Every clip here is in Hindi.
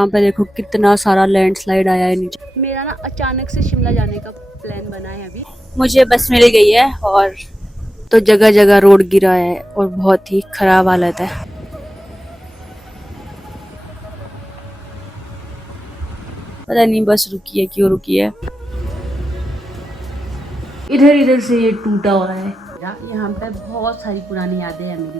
यहाँ पे देखो कितना सारा लैंडस्लाइड आया है नीचे। मेरा ना अचानक से शिमला जाने का प्लान बना है। अभी मुझे बस मिल गई है और तो जगह जगह रोड गिरा है और बहुत ही खराब हालत है। पता नहीं बस रुकी है क्यों रुकी है। इधर इधर से ये टूटा हुआ है। यहाँ पे बहुत सारी पुरानी यादें हैं मेरी।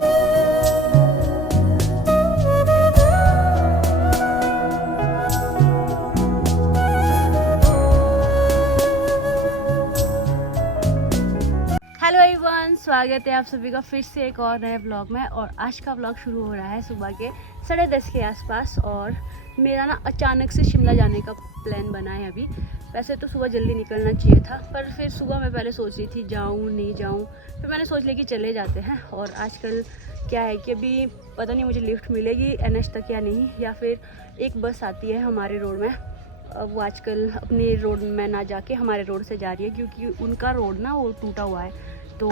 हेलो एवरीवन, स्वागत है आप सभी का फिर से एक और नए ब्लॉग में। और आज का ब्लॉग शुरू हो रहा है सुबह के 10:30 के आसपास। और मेरा ना अचानक से शिमला जाने का प्लान बना है। अभी वैसे तो सुबह जल्दी निकलना चाहिए था, पर फिर सुबह मैं पहले सोच रही थी जाऊँ नहीं जाऊँ, फिर मैंने सोच लिया कि चले जाते हैं। और आजकल क्या है कि अभी पता नहीं मुझे लिफ्ट मिलेगी NH तक या नहीं, या फिर एक बस आती है हमारे रोड में। अब वो आजकल अपने रोड में ना जाके हमारे रोड से जा रही है, क्योंकि उनका रोड ना वो टूटा हुआ है, तो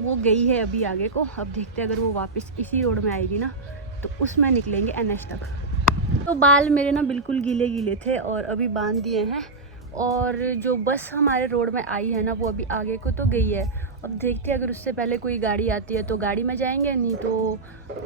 वो गई है अभी आगे को। अब देखते हैं अगर वो वापस इसी रोड में आएगी ना तो उसमें निकलेंगे NH तक। तो बाल मेरे ना बिल्कुल गीले गीले थे और अभी बांध दिए हैं। और जो बस हमारे रोड में आई है ना वो अभी आगे को तो गई है। अब देखते हैं अगर उससे पहले कोई गाड़ी आती है तो गाड़ी में जाएंगे, नहीं तो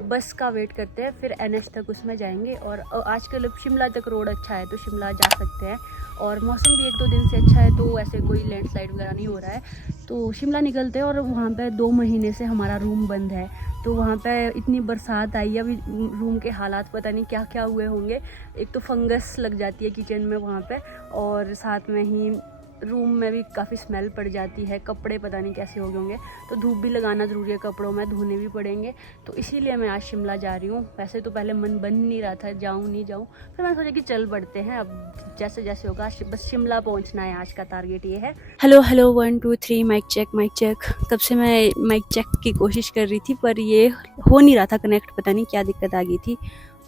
बस का वेट करते हैं, फिर NH तक उसमें जाएंगे। और आजकल शिमला तक रोड अच्छा है तो शिमला जा सकते हैं। और मौसम भी 1-2 दिन से अच्छा है, तो ऐसे कोई लैंडस्लाइड वगैरह नहीं हो रहा है, तो शिमला निकलते हैं। और वहाँ पे 2 महीने से हमारा रूम बंद है, तो वहाँ पे इतनी बरसात आई है, अभी रूम के हालात पता नहीं क्या क्या हुए होंगे। एक तो फंगस लग जाती है किचन में वहाँ पे, और साथ में ही रूम में भी काफ़ी स्मेल पड़ जाती है। कपड़े पता नहीं कैसे हो गए होंगे, तो धूप भी लगाना ज़रूरी है कपड़ों में, धोने भी पड़ेंगे। तो इसीलिए मैं आज शिमला जा रही हूँ। वैसे तो पहले मन बन नहीं रहा था जाऊँ नहीं जाऊँ, फिर मैंने सोचा कि चल पड़ते हैं। अब जैसे जैसे होगा बस शिमला पहुँचना है, आज का टारगेट ये है। Hello 1 2 3 mic check. कब से मैं माइक चेक की कोशिश कर रही थी, पर ये हो नहीं रहा था कनेक्ट, पता नहीं क्या दिक्कत आ गई थी।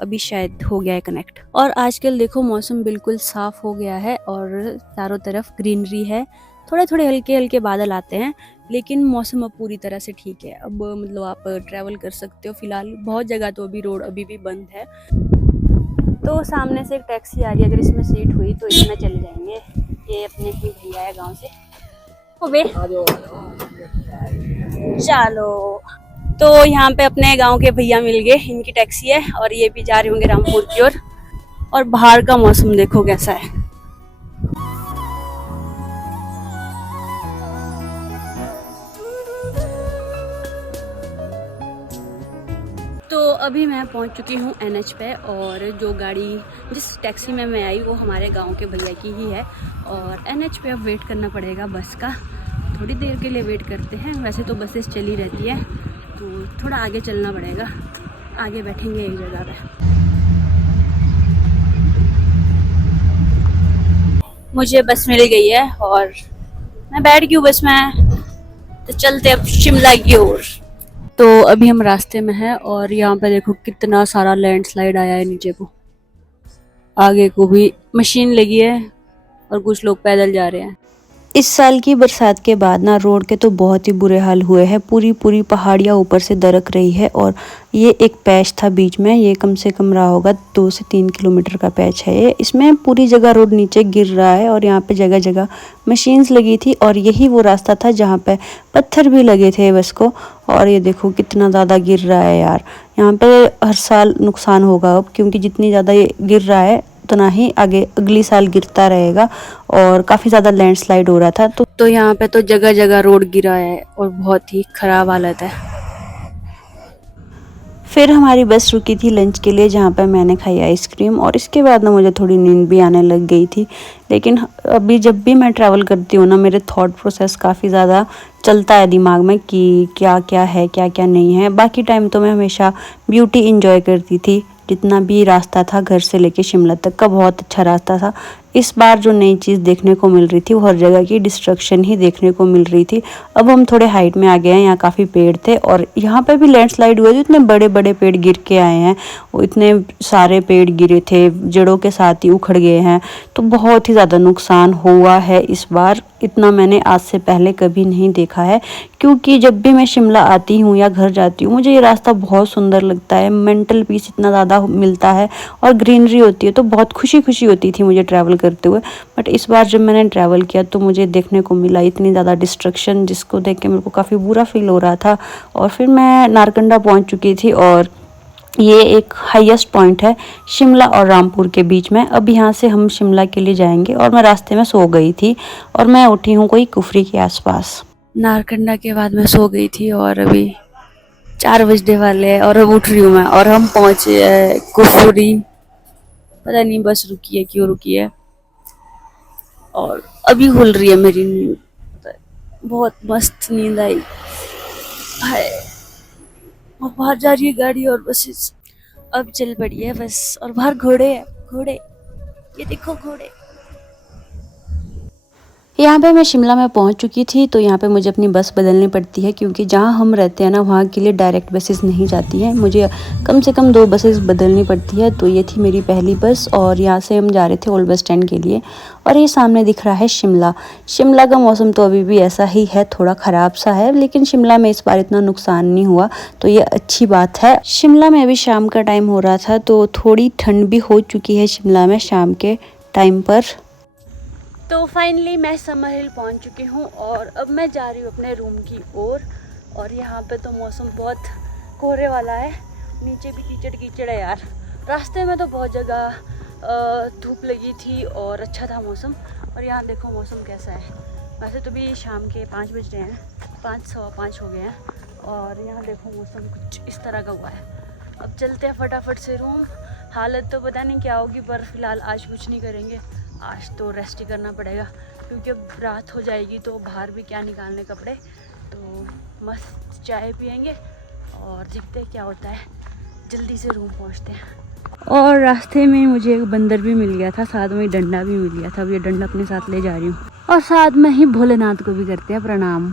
अभी शायद हो गया है कनेक्ट। और आजकल देखो मौसम बिल्कुल साफ हो गया है और चारों तरफ ग्रीनरी है। थोड़े थोड़े हल्के हल्के बादल आते हैं, लेकिन मौसम अब पूरी तरह से ठीक है। अब मतलब आप ट्रैवल कर सकते हो। फिलहाल बहुत जगह तो अभी रोड अभी भी बंद है। तो सामने से एक टैक्सी आ रही है, अगर इसमें सीट हुई तो इसमें चले जाएंगे। ये अपने ही भैया है गाँव से। चलो, तो यहाँ पे अपने गांव के भैया मिल गए, इनकी टैक्सी है और ये भी जा रहे होंगे रामपुर की ओर। और बाहर का मौसम देखो कैसा है। तो अभी मैं पहुंच चुकी हूँ NH पे, और जो गाड़ी जिस टैक्सी में मैं आई वो हमारे गांव के भैया की ही है। और NH पे अब वेट करना पड़ेगा बस का। थोड़ी देर के लिए वेट करते हैं, वैसे तो बसेस चली रहती है, तो थोड़ा आगे चलना पड़ेगा। आगे बैठेंगे एक जगह पे। मुझे बस मिल गई है और मैं बैठ गई हूँ बस में, तो चलते अब शिमला की ओर। तो अभी हम रास्ते में हैं और यहाँ पे देखो कितना सारा लैंडस्लाइड आया है नीचे को। आगे को भी मशीन लगी है और कुछ लोग पैदल जा रहे हैं। इस साल की बरसात के बाद ना रोड के तो बहुत ही बुरे हाल हुए हैं। पूरी पहाड़ियाँ ऊपर से दरक रही है। और ये एक पैच था बीच में, ये कम से कम रहा होगा 2 से 3 किलोमीटर का पैच है ये। इसमें पूरी जगह रोड नीचे गिर रहा है और यहाँ पे जगह जगह मशीन्स लगी थी। और यही वो रास्ता था जहाँ पे पत्थर भी लगे थे बस को। और ये देखो कितना ज़्यादा गिर रहा है यार। यहाँ पे हर साल नुकसान होगा अब, क्योंकि जितनी ज़्यादा ये गिर रहा है उतना ही आगे अगली साल गिरता रहेगा। और काफ़ी ज़्यादा लैंडस्लाइड हो रहा था। तो यहाँ पे तो जगह जगह रोड गिरा है और बहुत ही खराब हालत है। फिर हमारी बस रुकी थी लंच के लिए, जहाँ पे मैंने खाई आइसक्रीम। और इसके बाद ना मुझे थोड़ी नींद भी आने लग गई थी। लेकिन अभी जब भी मैं ट्रैवल करती हूँ ना, मेरे थॉट प्रोसेस काफ़ी ज़्यादा चलता है दिमाग में कि क्या क्या है क्या क्या नहीं है। बाकी टाइम तो मैं हमेशा ब्यूटी इंजॉय करती थी। जितना भी रास्ता था घर से लेके शिमला तक का बहुत अच्छा रास्ता था, इस बार जो नई चीज़ देखने को मिल रही थी वो हर जगह की डिस्ट्रक्शन ही देखने को मिल रही थी। अब हम थोड़े हाइट में आ गए हैं, यहाँ काफ़ी पेड़ थे और यहाँ पे भी लैंडस्लाइड हुए थे, इतने बड़े बड़े पेड़ गिर के आए हैं, वो इतने सारे पेड़ गिरे थे, जड़ों के साथ ही उखड़ गए हैं। तो बहुत ही ज़्यादा नुकसान हुआ है इस बार, इतना मैंने आज से पहले कभी नहीं देखा है। क्योंकि जब भी मैं शिमला आती हूँ या घर जाती हूँ मुझे ये रास्ता बहुत सुंदर लगता है, मेंटल पीस इतना ज़्यादा मिलता है और ग्रीनरी होती है तो बहुत खुशी खुशी होती थी मुझे ट्रैवल करते हुए। बट इस बार जब मैंने ट्रैवल किया तो मुझे देखने को मिला इतनी ज़्यादा डिस्ट्रक्शन, जिसको देख के मेरे को काफ़ी बुरा फील हो रहा था। और फिर मैं नारकंडा पहुँच चुकी थी और ये एक हाईएस्ट पॉइंट है शिमला और रामपुर के बीच में। अब यहाँ से हम शिमला के लिए जाएंगे और मैं रास्ते में सो गई थी और मैं उठी हूँ कोई कुफरी के आसपास। नारकंडा के बाद मैं सो गई थी और अभी 4 बजने वाले हैं और अब उठ रही हूँ मैं और हम पहुँचे हैं कुफरी। पता नहीं बस रुकी है क्यों रुकी है और अभी खुल रही है मेरी नींद। बहुत मस्त नींद आई है। और बाहर जा रही है गाड़ी और बसेस, अब चल पड़ी है बस। और बाहर घोड़े हैं, घोड़े, ये देखो घोड़े। यहाँ पे मैं शिमला में पहुँच चुकी थी तो यहाँ पे मुझे अपनी बस बदलनी पड़ती है क्योंकि जहाँ हम रहते हैं ना वहाँ के लिए डायरेक्ट बसेस नहीं जाती हैं, मुझे कम से कम 2 बसेस बदलनी पड़ती है। तो ये थी मेरी पहली बस और यहाँ से हम जा रहे थे ओल्ड बस स्टैंड के लिए। और ये सामने दिख रहा है शिमला। शिमला का मौसम तो अभी भी ऐसा ही है, थोड़ा ख़राब सा है, लेकिन शिमला में इस बार इतना नुकसान नहीं हुआ तो ये अच्छी बात है। शिमला में अभी शाम का टाइम हो रहा था तो थोड़ी ठंड भी हो चुकी है शिमला में शाम के टाइम पर। तो फाइनली मैं समर हिल पहुंच चुकी हूं और अब मैं जा रही हूं अपने रूम की ओर। और यहाँ पे तो मौसम बहुत कोहरे वाला है, नीचे भी कीचड़ कीचड़ है यार। रास्ते में तो बहुत जगह धूप लगी थी और अच्छा था मौसम। और यहाँ देखो मौसम कैसा है। वैसे तो भी शाम के 5 बज रहे हैं, 5 सवा 5 हो गए हैं और यहाँ देखो मौसम कुछ इस तरह का हुआ है। अब चलते हैं फटाफट से रूम। हालत तो पता नहीं क्या होगी पर फिलहाल आज कुछ नहीं करेंगे, आज तो रेस्ट ही करना पड़ेगा क्योंकि अब रात हो जाएगी तो बाहर भी क्या निकालने कपड़े। तो मस्त चाय पियेंगे और देखते हैं क्या होता है। जल्दी से रूम पहुंचते हैं। और रास्ते में मुझे एक बंदर भी मिल गया था, साथ में डंडा भी मिल गया था। अब ये डंडा अपने साथ ले जा रही हूँ और साथ में ही भोलेनाथ को भी करते हैं प्रणाम।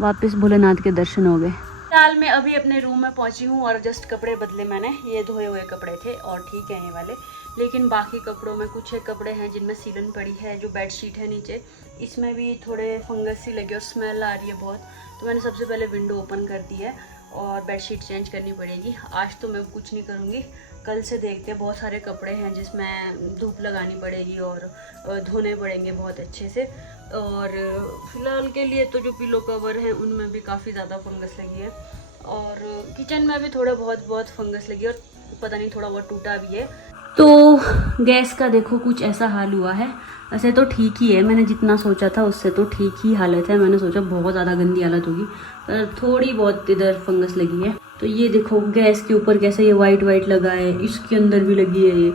वापस भोलेनाथ के दर्शन हो गए। फिलहाल मैं अभी अपने रूम में पहुंची हूँ और जस्ट कपड़े बदले मैंने। ये धोए हुए कपड़े थे और ठीक है ये वाले, लेकिन बाकी कपड़ों में कुछ एक कपड़े हैं जिनमें सीलन पड़ी है। जो बेडशीट है नीचे इसमें भी थोड़े फंगस सी लगे और स्मेल आ रही है बहुत। तो मैंने सबसे पहले विंडो ओपन कर दी है और बेडशीट चेंज करनी पड़ेगी। आज तो मैं कुछ नहीं करूँगी, कल से देखते हैं। बहुत सारे कपड़े हैं जिसमें धूप लगानी पड़ेगी और धोने पड़ेंगे बहुत अच्छे से। और फिलहाल के लिए तो जो पिलो कवर हैं उनमें भी काफ़ी ज़्यादा फंगस लगी है और किचन में भी थोड़ा बहुत फंगस लगी है और पता नहीं थोड़ा बहुत टूटा भी है। तो गैस का देखो कुछ ऐसा हाल हुआ है। वैसे तो ठीक ही है, मैंने जितना सोचा था उससे तो ठीक ही हालत है। मैंने सोचा बहुत ज़्यादा गंदी हालत होगी पर थोड़ी बहुत इधर फंगस लगी है। तो ये देखो गैस के ऊपर कैसे ये वाइट लगा है, इसके अंदर भी लगी है ये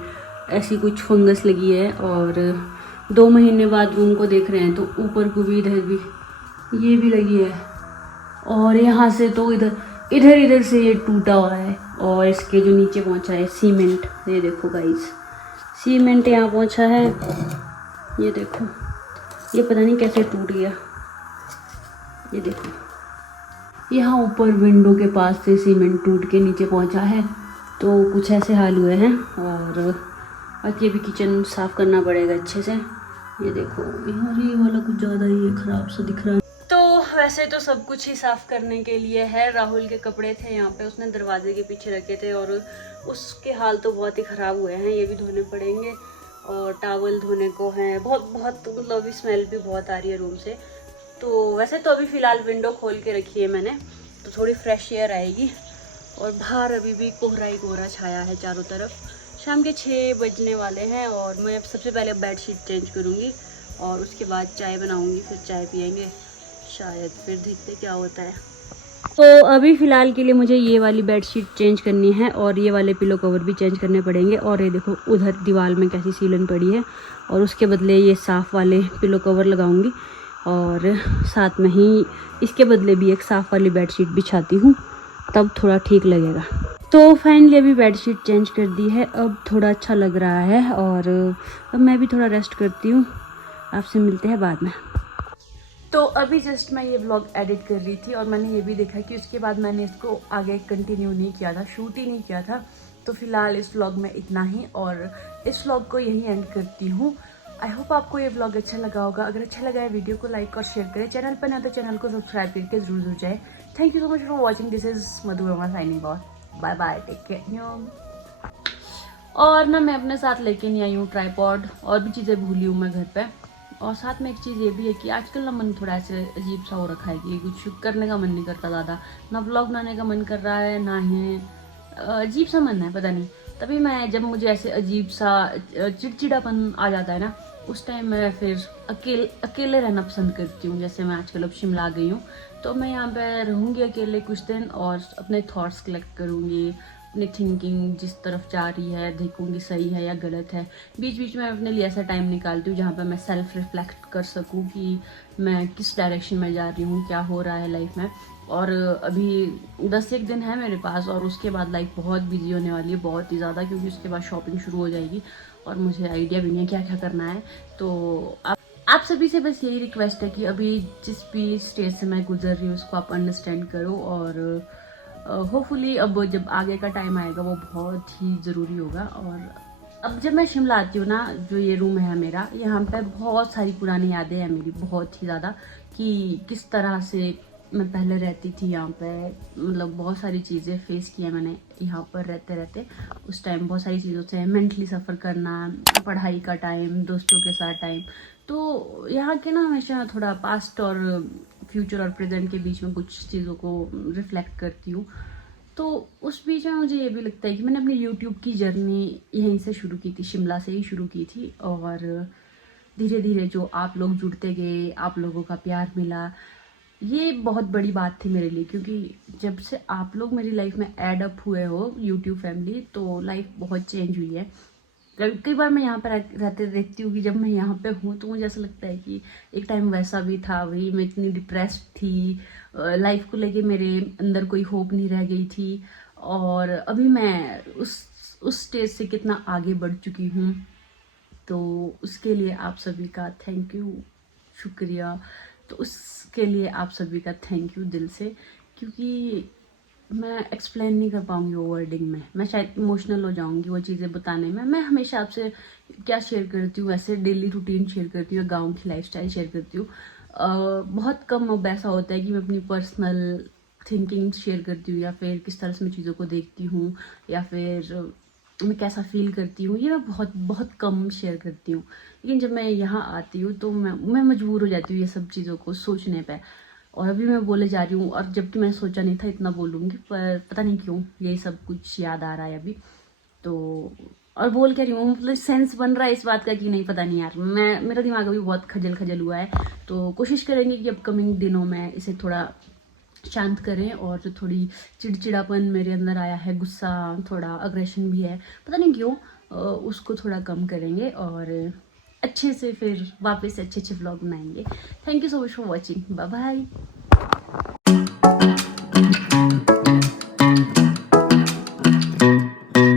ऐसी कुछ फंगस लगी है। और 2 महीने बाद रूम को देख रहे हैं तो ऊपर को भी इधर भी ये भी लगी है और यहाँ से तो इधर से ये टूटा हुआ है। और इसके जो नीचे पहुँचा है सीमेंट, ये देखो गाइस सीमेंट यहाँ पहुँचा है, ये देखो ये पता नहीं कैसे टूट गया। ये देखो यहाँ ऊपर विंडो के पास से सीमेंट टूट के नीचे पहुँचा है। तो कुछ ऐसे हाल हुए हैं और बाकी अभी किचन साफ़ करना पड़ेगा अच्छे से। ये देखो यार ये वाला कुछ ज़्यादा ही ख़राब सा दिख रहा है। तो वैसे तो सब कुछ ही साफ़ करने के लिए है। राहुल के कपड़े थे यहाँ पे, उसने दरवाजे के पीछे रखे थे और उसके हाल तो बहुत ही ख़राब हुए हैं, ये भी धोने पड़ेंगे। और टावल धोने को हैं, बहुत मतलब स्मेल भी बहुत आ रही है रूम से। तो वैसे तो अभी फ़िलहाल विंडो खोल के रखी है मैंने, तो थोड़ी फ्रेश एयर आएगी। और बाहर अभी भी कोहरा ही कोहरा छाया है चारों तरफ। शाम के 6 बजने वाले हैं और मैं अब सबसे पहले बेडशीट चेंज करूँगी और उसके बाद चाय बनाऊँगी, फिर चाय पियेंगे शायद, फिर देखते क्या होता है। तो अभी फ़िलहाल के लिए मुझे ये वाली बेडशीट चेंज करनी है और ये वाले पिलो कवर भी चेंज करने पड़ेंगे। और ये देखो उधर दीवार में कैसी सीलन पड़ी है और उसके बदले ये साफ़ वाले पिलो कवर लगाऊंगी और साथ में ही इसके बदले भी एक साफ़ वाली बेडशीट बिछाती हूँ। तब थोड़ा ठीक लगेगा। तो फाइनली अभी बेडशीट चेंज कर दी है, अब थोड़ा अच्छा लग रहा है और अब मैं भी थोड़ा रेस्ट करती हूँ। आपसे मिलते हैं बाद में। तो अभी जस्ट मैं ये व्लॉग एडिट कर रही थी और मैंने ये भी देखा कि उसके बाद मैंने इसको आगे कंटिन्यू नहीं किया था, शूट ही नहीं किया था। तो फिलहाल इस व्लॉग में इतना ही और इस व्लॉग को यहीं एंड करती हूँ। आई होप आपको ये व्लॉग अच्छा लगा होगा। अगर अच्छा लगा है वीडियो को लाइक और शेयर करें, चैनल पर ना तो चैनल को सब्सक्राइब करके जरूर जाए। Thank you so much for watching. This is Madhu Verma signing off. Bye bye, take care. और ना मैं अपने साथ लेके नहीं आई हूँ ट्राइपॉड, और भी चीज़ें भूली हूँ मैं घर पे। और साथ में एक चीज़ ये भी है कि आजकल ना मन थोड़ा ऐसे अजीब सा हो रखा है कि कुछ करने का मन नहीं करता ज़्यादा, ना व्लॉग बनाने का मन कर रहा है, ना ही अजीब सा मन है, पता नहीं। तभी मैं जब मुझे ऐसे अजीब सा चिड़चिड़ापन आ जाता है ना, उस टाइम मैं फिर अकेले रहना पसंद करती हूँ। जैसे मैं आजकल अब शिमला आ गई हूँ, तो मैं यहाँ पे रहूँगी अकेले कुछ दिन और अपने थॉट्स कलेक्ट करूँगी, अपनी थिंकिंग जिस तरफ जा रही है देखूंगी सही है या गलत है। बीच बीच में अपने लिए ऐसा टाइम निकालती हूँ जहाँ पे मैं सेल्फ रिफ्लेक्ट कर सकूँ कि मैं किस डायरेक्शन में जा रही हूँ, क्या हो रहा है लाइफ में। और अभी 10 एक दिन है मेरे पास और उसके बाद लाइफ बहुत बिजी होने वाली है, बहुत ही ज़्यादा, क्योंकि उसके बाद शॉपिंग शुरू हो जाएगी और मुझे आइडिया भी नहीं है क्या क्या करना है। तो आप सभी से बस यही रिक्वेस्ट है कि अभी जिस भी स्टेज से मैं गुजर रही हूँ उसको आप अंडरस्टैंड करो और होपफुली अब जब आगे का टाइम आएगा वो बहुत ही ज़रूरी होगा। और अब जब मैं शिमला आती हूँ ना, जो ये रूम है मेरा, यहाँ पे बहुत सारी पुरानी यादें हैं मेरी, बहुत ही ज़्यादा, कि किस तरह से मैं पहले रहती थी यहाँ पे। मतलब बहुत सारी चीज़ें फेस किया मैंने यहाँ पर रहते रहते। उस टाइम बहुत सारी चीज़ों से मेंटली सफ़र करना, पढ़ाई का टाइम, दोस्तों के साथ टाइम। तो यहाँ के ना हमेशा थोड़ा पास्ट और फ्यूचर और प्रेजेंट के बीच में कुछ चीज़ों को रिफ्लेक्ट करती हूँ। तो उस बीच में मुझे ये भी लगता है कि मैंने अपनी यूट्यूब की जर्नी यहीं से शुरू की थी, शिमला से ही शुरू की थी। और धीरे धीरे जो आप लोग जुड़ते गए, आप लोगों का प्यार मिला, ये बहुत बड़ी बात थी मेरे लिए, क्योंकि जब से आप लोग मेरी लाइफ में ऐड अप हुए हो, यूट्यूब फैमिली, तो लाइफ बहुत चेंज हुई है। कई बार मैं यहाँ पर रहते देखती हूँ कि जब मैं यहाँ पे हूँ तो मुझे ऐसा लगता है कि एक टाइम वैसा भी था, वही मैं इतनी डिप्रेस्ड थी, लाइफ को लेके मेरे अंदर कोई होप नहीं रह गई थी। और अभी मैं उस स्टेज से कितना आगे बढ़ चुकी हूँ। तो उसके लिए आप सभी का थैंक यू, शुक्रिया। तो उसके लिए आप सभी का थैंक यू दिल से, क्योंकि मैं एक्सप्लेन नहीं कर पाऊँगी वो वर्डिंग में, मैं शायद इमोशनल हो जाऊँगी वो चीज़ें बताने में। मैं हमेशा आपसे क्या शेयर करती हूँ, ऐसे डेली रूटीन शेयर करती हूँ, गाँव की लाइफस्टाइल शेयर करती हूँ। बहुत कम अब ऐसा होता है कि मैं अपनी पर्सनल थिंकिंग शेयर करती हूँ, या फिर किस तरह से मैं चीज़ों को देखती हूँ, या फिर मैं कैसा फील करती हूँ, ये मैं बहुत बहुत कम शेयर करती हूँ। लेकिन जब मैं यहाँ आती हूँ तो मैं मजबूर हो जाती हूँ ये सब चीज़ों को सोचने पे। और अभी मैं बोले जा रही हूँ, और जबकि मैं सोचा नहीं था इतना बोलूँगी, पर पता नहीं क्यों ये सब कुछ याद आ रहा है अभी। तो और बोल क्या रही हूँ, मतलब सेंस बन रहा है इस बात का कि नहीं, पता नहीं यार, मेरा दिमाग अभी बहुत खजल खजल हुआ है। तो कोशिश करेंगे कि अपकमिंग दिनों में इसे थोड़ा शांत करें। और जो थोड़ी चिड़चिड़ापन मेरे अंदर आया है, गुस्सा, थोड़ा अग्रेशन भी है, पता नहीं क्यों, उसको थोड़ा कम करेंगे और अच्छे से फिर वापस अच्छे अच्छे व्लॉग बनाएंगे। Thank you so much for watching, bye bye.